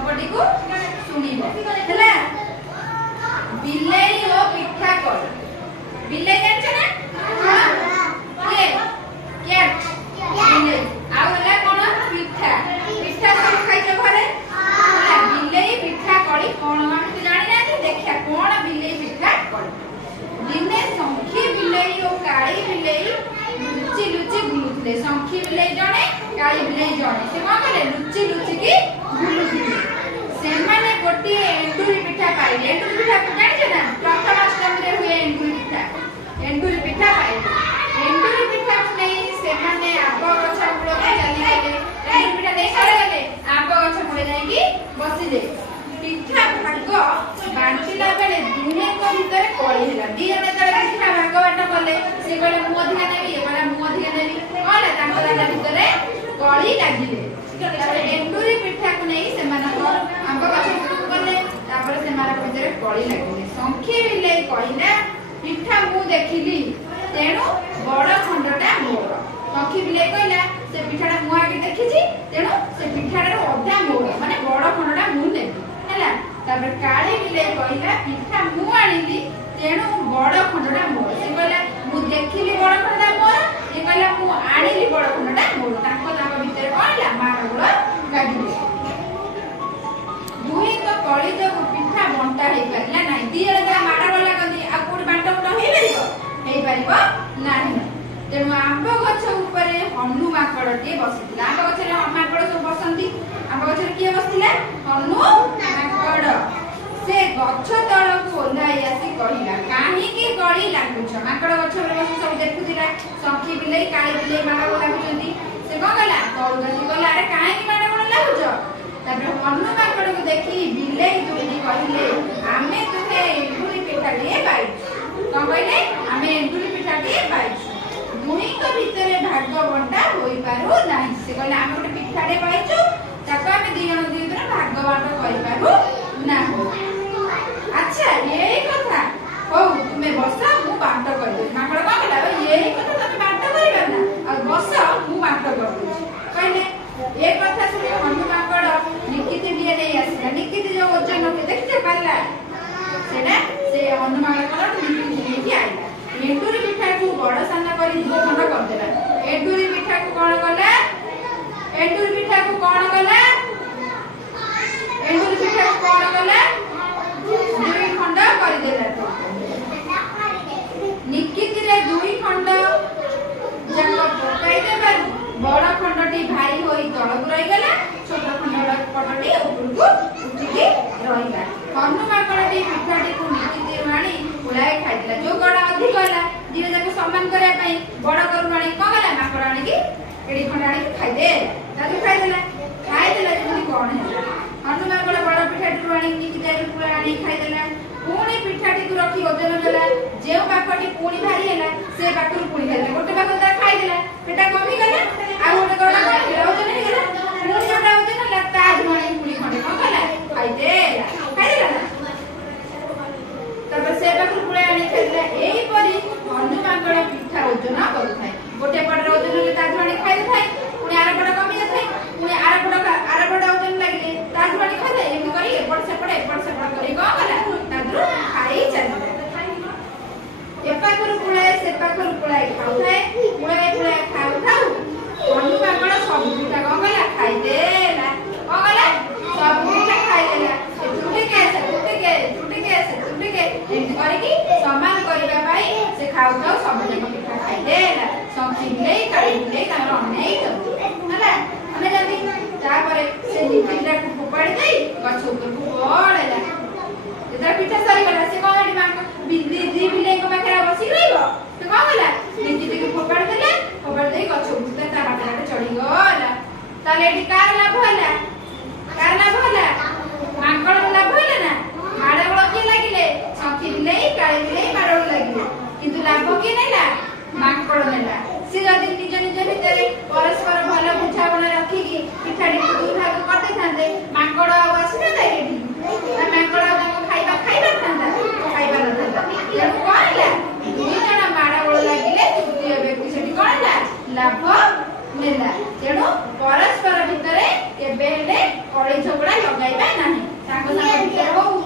गपटी को सुनिबो हैला। बिलाई ओ पिठा कर बिलाई जानछ ना के कैट बिलाई आ होला कोन पिठा पिठा सब खाइ छ घरे हैला। बिलाई पिठा करी कोन हम तो जानि ना देखिया कोन बिलाई पिठा करी। दिने संखी बिलाई ओ काली बिलाई लुचि लुचि बुलुथले। संखी बिलाई जणे काली बिलाई जणे से कोन करे लुचि लुचि की बुलुथले। से माने गोटी एंडुरी पिठा पाइले। एंडुरी पिठा जानि छ ना प्रथमाष्टमी रे हुए एंडुरी पिठा। एंडुरी पिठा पाइले। एंडुरी पिठा नै से माने आब गछ मुळे चली गेले। एंडुरी पिठा नै करे गेले आब गछ मुळे जाई की बसिले। पिठा भाग बांटिला बेले दुने को भीतर कळी हैला। दी जने तळे पिठा भाग बांटा कले से कहले मु अधिका नेबी ए कहले मु अधिका नेबी कहले तांको दादा भीतर कळी लागिले। तारे एंडुरी पिठा को नै से माने आंब गछ मुळे कले तापर से मारा भीतर कळी लागिले। संखी बिलाई कहिला पिठा मु देखिली तेणु बड़ खंडटा मोर। संखी बिलाई कहिला से पिठाटा मु आगे देखिछि तेणु से पिठाटार अधा मोर माने बड़ खंडटा मु नेबी हैला। तापर काली बिलाई कहिला पिठा मु आनिली तेणु बड़ खंडटा मोर। से कहला मु देखिली बड़ खंडटा मोर ए कहला मु आनिली बड़ खंडटा मोर। ताको ताको भीतर कहला मारगुळ लागिले। दुही तो कळी जो पिठा बंटा हे परला नाही। दी जण का मारगुळ लागंदी आ कोड बांटा बंटा हे परिबो हे परिबो नाही। तेणु आंब गछ उपरे हनु माकड़टे बसिथिला। आंब गछरे माकड़ सब बसंती। आंब गछरे किए बसिथिला हनु माकड़। से गछ तळकु ओल्हाई आसी कहिला काहे की गळी लागुछ। माकड़ गछ रे बसी सब देखुथिला संखी बिलाई काली बिलाई मारगुळ लागुचंती। से कहला तळु गछि कहला अरे काहे की मारगुळ लागुछ। तापर हनु माकड़ को देखि बिलाई दुनी कहिले आमे तुहे एंडुरी पिठाटे पाइछु। कोन कहले आमे एंडुरी पिठाटे पाइछु। दुही को भीतर भाग बंटा होई पारु नाही। से कहले आमे गोटे पिठाटे पाइछु ताको आमे दी जण भीतर भाग बंटा करि पारु नाही। अच्छा यही कथा हो तुमे बस मु बांट कर दे। माकड़ कोन कहला यही कथा तुमे बांट करिबा ना आ बस मु बांट कर दे। कहले ए कथा सुनि हनु माकड़ निकित लिए नै आसिला। निकित जो वजन के देखते पारला सेना से हनु माकड़ निकित लिए की आइला। एंडुरी पिठा को बड़ साना करी दो खंड कर देला। एंडुरी पिठा को कोन कला एंडुरी पिठा को कोन कला एंडुरी पिठा को कोन कला दुई खंड कर देला। निकित रे दुई खंड जक पकाई देबा बड़ खंडटी भारी होई तळक रहि गेला। छोट खंड पटटी ऊपर को उठिके रहिला। हनु माकड़टी पिठाटी को निकित माणी उलाय खाइला। जो गड़ अधिक होला दिने जाके सम्मान करे पई बड़ करू माणी क गला माकड़ आनी की एडी खंड आनी खाइ दे ताके खाइ देला जेति कोन है। हनु माकड़ बड़ पिठाटी को आनी निकित जाके पूरा आनी खाइ देला। पुणी पिठाटी को रखी ओजन देला। जेउ पाकटी पुणी भारी हैला से पाकरू पुणी खाइला। गोटे पाक ता खाइ देला पेटा कमी गला आ गोटे गड़ा खाइला ओजन हे गेला। पुणी जोटा ओजन होला ता धुणी पुणी खंडे क गला खाइ देला ना। तब से पाकरू पुणी आनी खाइला। एई परी हनु माकड़ पिठा ओजन करूथाय। गोटे पटर ओजन ले ता धुणी खाइ थाय पुणी आर पट कमी थाय पुणी आर पट ओजन लागिले ता धुणी खाइ थाय। एमि करी एपट सेपट करी क गला तादरु खाइ चली। एपाकरू पुळाय से पाकरू पुळाय खाउथाय पुळाय खाउ खाउ हनु माकड़ सब पिठा क गला खाइ देला। क गला सब पिठा खाइ देला। छुटे के एमि करी की समान करिबा पाई से खाउ खाउ सब पिठा खाइ देला। संखी बिलाई काली बिलाई तार अनै हला हमे जल्दी तापरे से पिठा को फोपाड़ी देई गछ ऊपर को पड़ेला। जेता पिठा सारी गला से कोन माक दी बिलाई को पाखरा बसी रहिबो तो कोन गला निकित के फोपाड़ देई गछ ऊपर ता बाटे चढ़ी गला। ताले एडी कार लाभ होला माकड़ लाभ होला ना। माड़गुळ के लागिले संखी बिलाई काली बिलाई माड़गुळ लागिले किंतु लाभ के नेला माकड़ नेला। से जदि निज निज भितर परस्पर भल बुझाबना रखी की पिठाटी को दुई भाग करते थांते माकड़ आसी ना एठी ना माकड़ ताको खाइबा थांता खाइबा न थांता। तेणु कहला दुई जण माड़गुळ लागिले तृतीय व्यक्ति सेठी कहला लाभ नेला। तेणु परस्पर भितर केबे हेले କଳି ଝଗଡ଼ା ଲଗାଇବେ ନାହିଁ ତାଙ୍କ ସାଙ୍ଗ ଭିତରେ